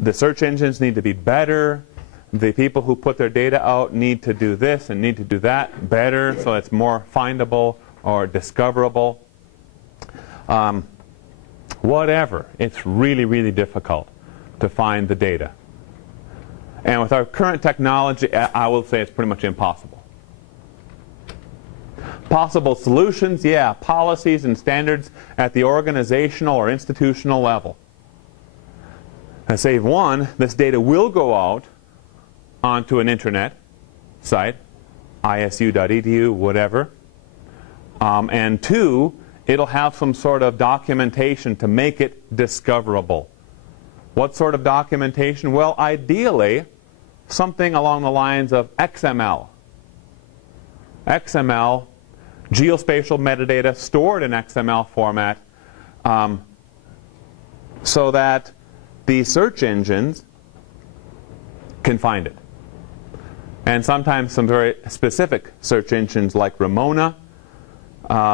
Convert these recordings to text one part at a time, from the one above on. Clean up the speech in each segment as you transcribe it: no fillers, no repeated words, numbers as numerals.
the search engines need to be better. The people who put their data out need to do this and need to do that better so it's more findable or discoverable. Whatever. It's really, really difficult to find the data. And with our current technology, I will say it's pretty much impossible. Possible solutions, yeah, policies and standards at the organizational or institutional level. And save one, this data will go out onto an internet site, isu.edu, whatever. And two, it'll have some sort of documentation to make it discoverable. What sort of documentation? Well, ideally, something along the lines of XML. XML, geospatial metadata stored in XML format, so that the search engines can find it. And sometimes some very specific search engines like Ramona,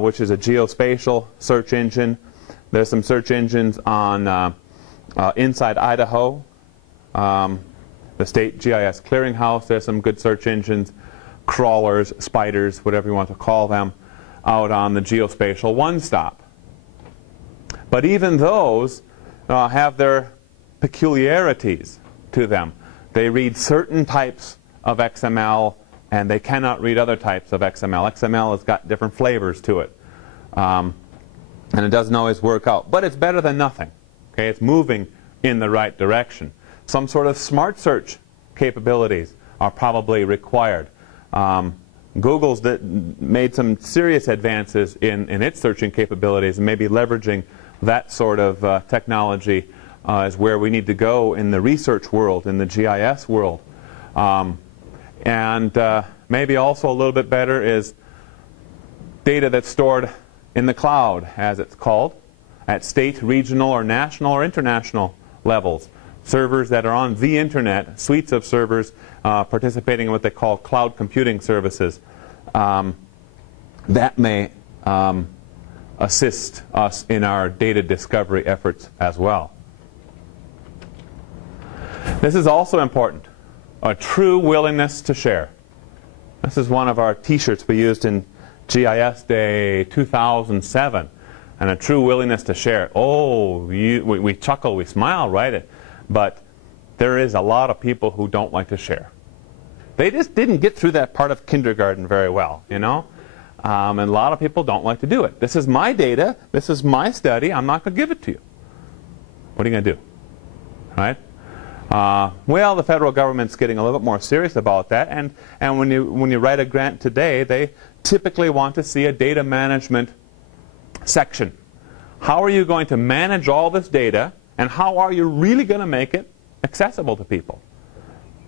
which is a geospatial search engine. There's some search engines on inside Idaho, the State GIS Clearinghouse. There's some good search engines, crawlers, spiders, whatever you want to call them, out on the geospatial one-stop. But even those have their peculiarities to them. They read certain types of XML, and they cannot read other types of XML. XML has got different flavors to it. And it doesn't always work out. But it's better than nothing. Okay? It's moving in the right direction. Some sort of smart search capabilities are probably required. Google's made some serious advances in its searching capabilities, and maybe leveraging that sort of technology is where we need to go in the research world, in the GIS world. And maybe also a little bit better is data that's stored in the cloud, as it's called, at state, regional, or national or international levels. Servers that are on the internet, suites of servers participating in what they call cloud computing services. That may assist us in our data discovery efforts as well. This is also important. A true willingness to share. This is one of our t-shirts we used in GIS Day 2007. And a true willingness to share. Oh, we chuckle, we smile, right? But there is a lot of people who don't like to share. They just didn't get through that part of kindergarten very well, you know? And a lot of people don't like to do it. This is my data. This is my study. I'm not going to give it to you. What are you going to do? Right? Well, the federal government's getting a little bit more serious about that. And when you write a grant today, they typically want to see a data management section. How are you going to manage all this data, and how are you really going to make it accessible to people?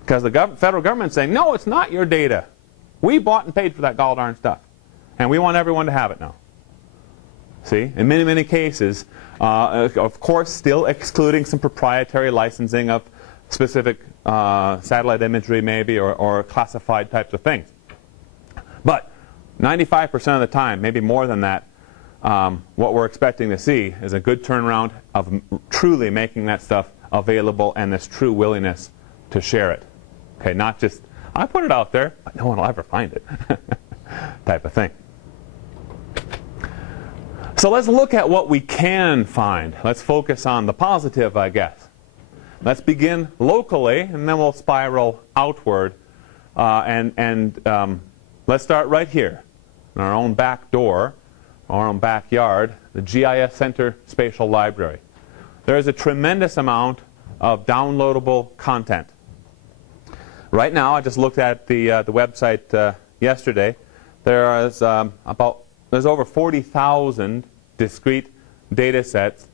Because the federal government's saying, no, it's not your data. We bought and paid for that gall darn stuff, and we want everyone to have it now. See, in many, many cases, of course, still excluding some proprietary licensing of specific satellite imagery maybe, or classified types of things. But 95% of the time, maybe more than that, what we're expecting to see is a good turnaround of truly making that stuff available and this true willingness to share it. Okay, not just, I put it out there, but no one will ever find it type of thing. So let's look at what we can find. Let's focus on the positive, I guess. Let's begin locally, and then we'll spiral outward. Let's start right here, in our own back door, our own backyard, the GIS Center Spatial Library. There is a tremendous amount of downloadable content. Right now, I just looked at the website yesterday. There's over 40,000 discrete data sets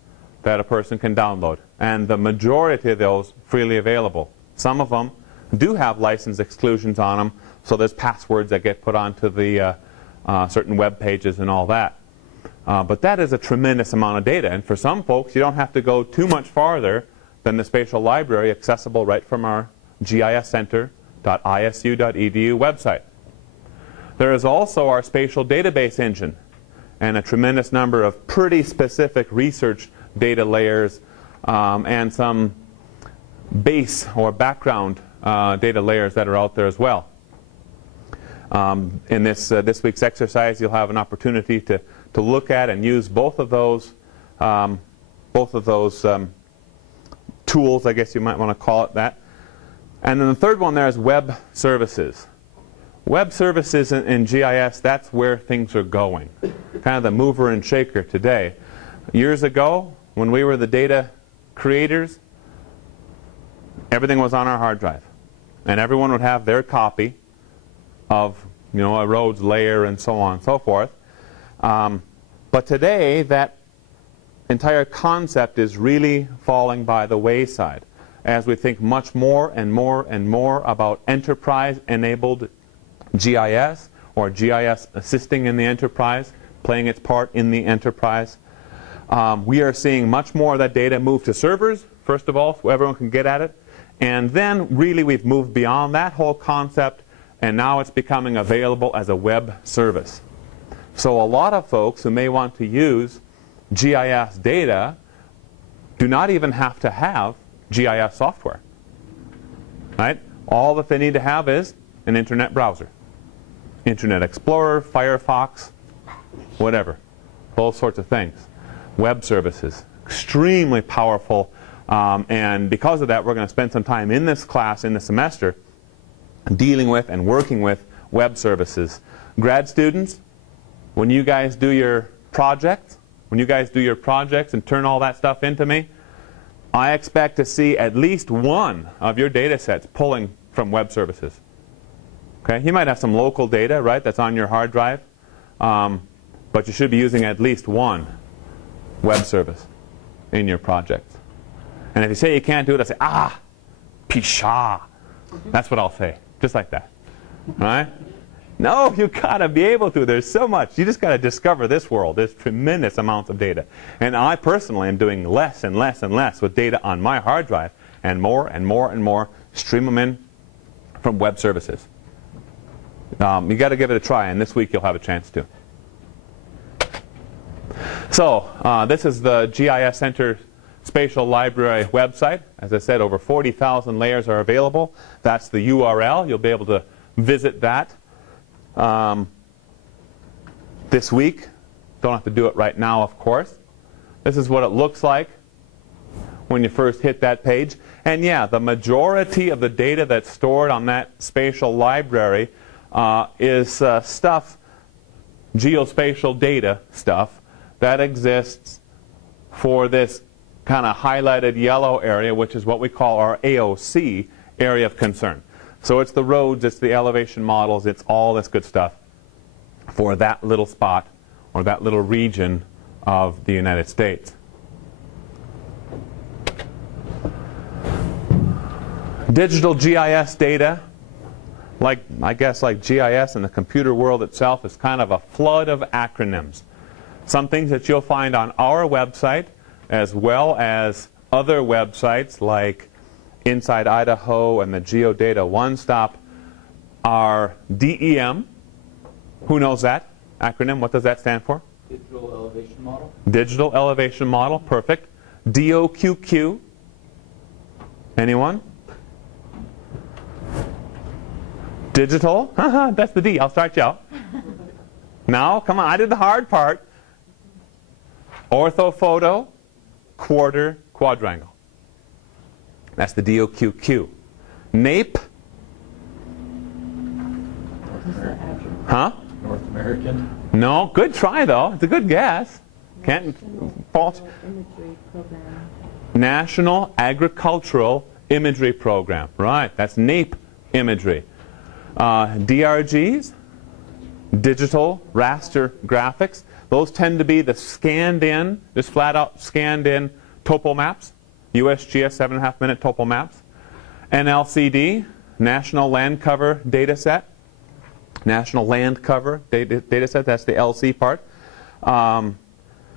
that a person can download, and the majority of those freely available. Some of them do have license exclusions on them, so there's passwords that get put onto the certain web pages and all that. But that is a tremendous amount of data, and for some folks, you don't have to go too much farther than the Spatial Library, accessible right from our giscenter.isu.edu website. There is also our spatial database engine, and a tremendous number of pretty specific research data layers, and some base or background data layers that are out there as well. In this week's exercise, you'll have an opportunity to look at and use both of those tools, I guess you might want to call it that. And then the third one there is web services. Web services in GIS, that's where things are going. Kind of the mover and shaker today. Years ago, when we were the data creators, everything was on our hard drive. And everyone would have their copy of, a roads layer and so on and so forth. But today, that entire concept is really falling by the wayside as we think much more and more and more about enterprise-enabled GIS, or GIS assisting in the enterprise, playing its part in the enterprise. We are seeing much more of that data move to servers, first of all, so everyone can get at it. And then really we've moved beyond that whole concept, and now it's becoming available as a web service. So a lot of folks who may want to use GIS data do not even have to have GIS software. Right? All that they need to have is an internet browser. Internet Explorer, Firefox, whatever. Those sorts of things. Web services. Extremely powerful. And because of that, we're going to spend some time in this class, in the semester, dealing with and working with web services. Grad students, when you guys do your projects, and turn all that stuff into me, I expect to see at least one of your data sets pulling from web services. Okay? You might have some local data, right, that's on your hard drive, but you should be using at least one web service in your project. And if you say you can't do it, I say, pisha. That's what I'll say, just like that. All right? No, you got to be able to. There's so much. You just got to discover this world. There's tremendous amounts of data. And I personally am doing less and less and less with data on my hard drive, and more and more and more stream them in from web services. You got to give it a try, and this week you'll have a chance to. So this is the GIS Center Spatial Library website. As I said, over 40,000 layers are available. That's the URL. You'll be able to visit that this week. Don't have to do it right now, of course. This is what it looks like when you first hit that page. And yeah, the majority of the data that's stored on that spatial library is stuff, geospatial data stuff, that exists for this kind of highlighted yellow area, which is what we call our AOC, area of concern. So it's the roads, it's the elevation models, it's all this good stuff for that little spot or that little region of the United States. Digital GIS data, I guess like GIS and the computer world itself, is kind of a flood of acronyms. Some things that you'll find on our website, as well as other websites like Inside Idaho and the Geodata One Stop, are DEM. Who knows that acronym? What does that stand for? Digital Elevation Model. Digital Elevation Model, perfect. DOQQ. Anyone? Digital? That's the D. I'll start you out. Now, come on, I did the hard part. Orthophoto, quarter, quadrangle. That's the DOQQ. NAPE? North American. Huh? North American. No, good try though. It's a good guess. Can't fault. National Agricultural Imagery Program. Right, that's NAPE imagery. DRGs, digital raster graphics. Those tend to be the scanned in, just flat out scanned in topo maps, USGS 7.5 minute topo maps. NLCD, National Land Cover Data Set. National Land Cover data set, that's the LC part.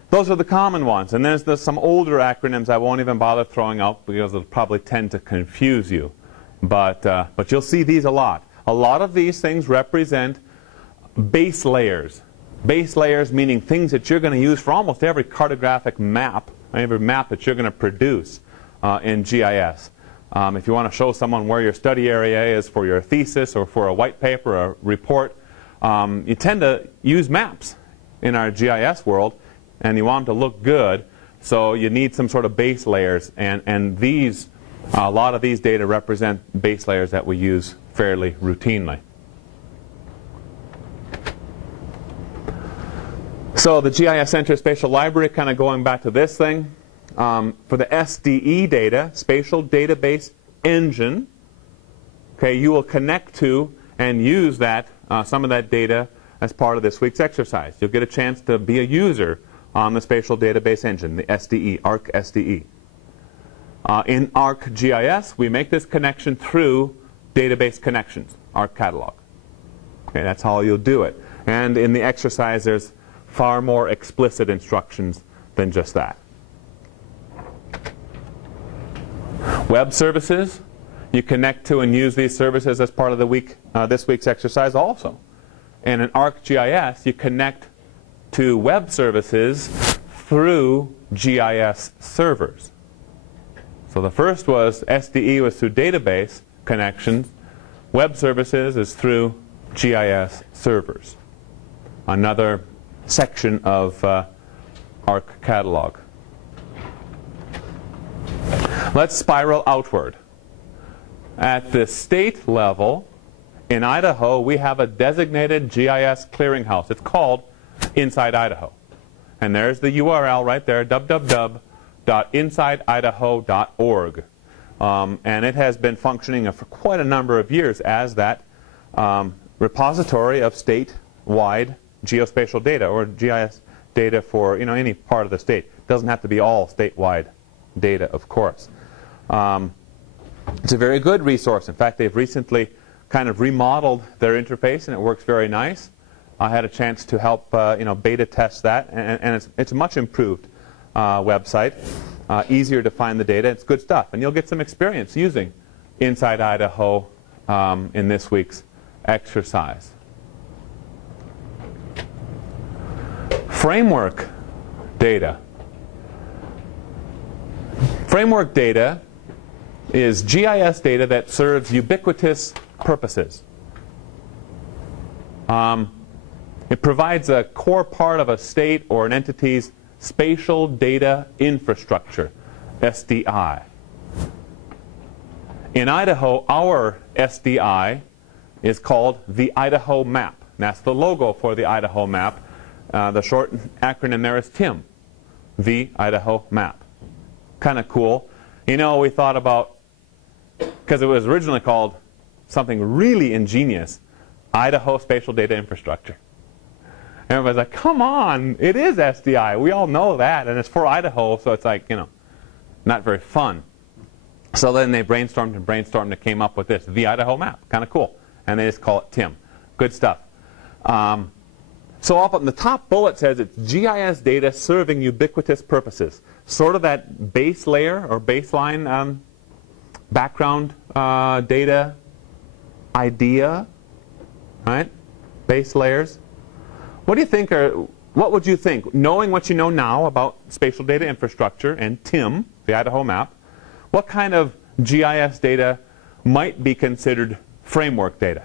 Those are the common ones. And there's some older acronyms I won't even bother throwing out because it'll probably tend to confuse you. But you'll see these a lot. A lot of these things represent base layers. Base layers meaning things that you're going to use for almost every cartographic map, every map that you're going to produce in GIS. If you want to show someone where your study area is for your thesis or for a white paper or a report, you tend to use maps in our GIS world, and you want them to look good, so you need some sort of base layers, and these, a lot of these data represent base layers that we use fairly routinely. So the GIS Center Spatial Library, kind of going back to this thing, for the SDE data, Spatial Database Engine, okay, you will connect to and use that, some of that data as part of this week's exercise. You'll get a chance to be a user on the Spatial Database Engine, the SDE, ArcSDE. In ArcGIS, we make this connection through database connections, ArcCatalog. Okay, that's how you'll do it. And in the exercise, there's far more explicit instructions than just that. Web services, you connect to and use these services as part of the week, this week's exercise also. And in ArcGIS, you connect to web services through GIS servers. So the first was SDE was through database connections. Web services is through GIS servers. Another section of ArcCatalog. Let's spiral outward. At the state level, in Idaho, we have a designated GIS clearinghouse. It's called Inside Idaho. And there's the URL right there, www.insideidaho.org. And it has been functioning for quite a number of years as that repository of statewide geospatial data, or GIS data for any part of the state. It doesn't have to be all statewide data, of course. It's a very good resource. In fact, they've recently kind of remodeled their interface, and it works very nice. I had a chance to help beta test that, and it's a much improved website. Easier to find the data. It's good stuff, and you'll get some experience using Inside Idaho in this week's exercise. Framework data. Framework data is GIS data that serves ubiquitous purposes. It provides a core part of a state or an entity's spatial data infrastructure, SDI. In Idaho, our SDI is called the Idaho Map. And that's the logo for the Idaho Map. The short acronym there is TIM, the Idaho Map. Kind of cool. We thought about, because it was originally called something really ingenious, Idaho Spatial Data Infrastructure. Everybody's like, come on, it is SDI. We all know that, and it's for Idaho, so it's like, not very fun. So then they brainstormed and came up with this, the Idaho Map. Kind of cool. And they just call it TIM. Good stuff. So up on the top bullet says it's GIS data serving ubiquitous purposes. Sort of that base layer or baseline background data idea, right? Base layers. What do you think what would you think, knowing what you know now about spatial data infrastructure and TIM, the Idaho Map, what kind of GIS data might be considered framework data?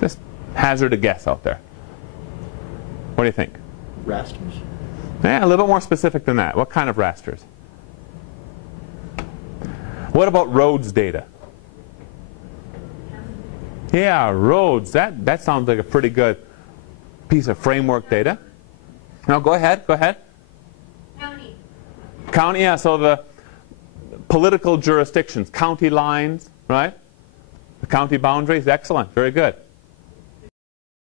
Just hazard a guess out there. What do you think? Rasters? Yeah, a little bit more specific than that. What kind of rasters? What about roads data? Yeah, roads. That sounds like a pretty good piece of framework data. No, go ahead. County. County, yeah, so the political jurisdictions, county lines, right? The county boundaries, excellent, very good.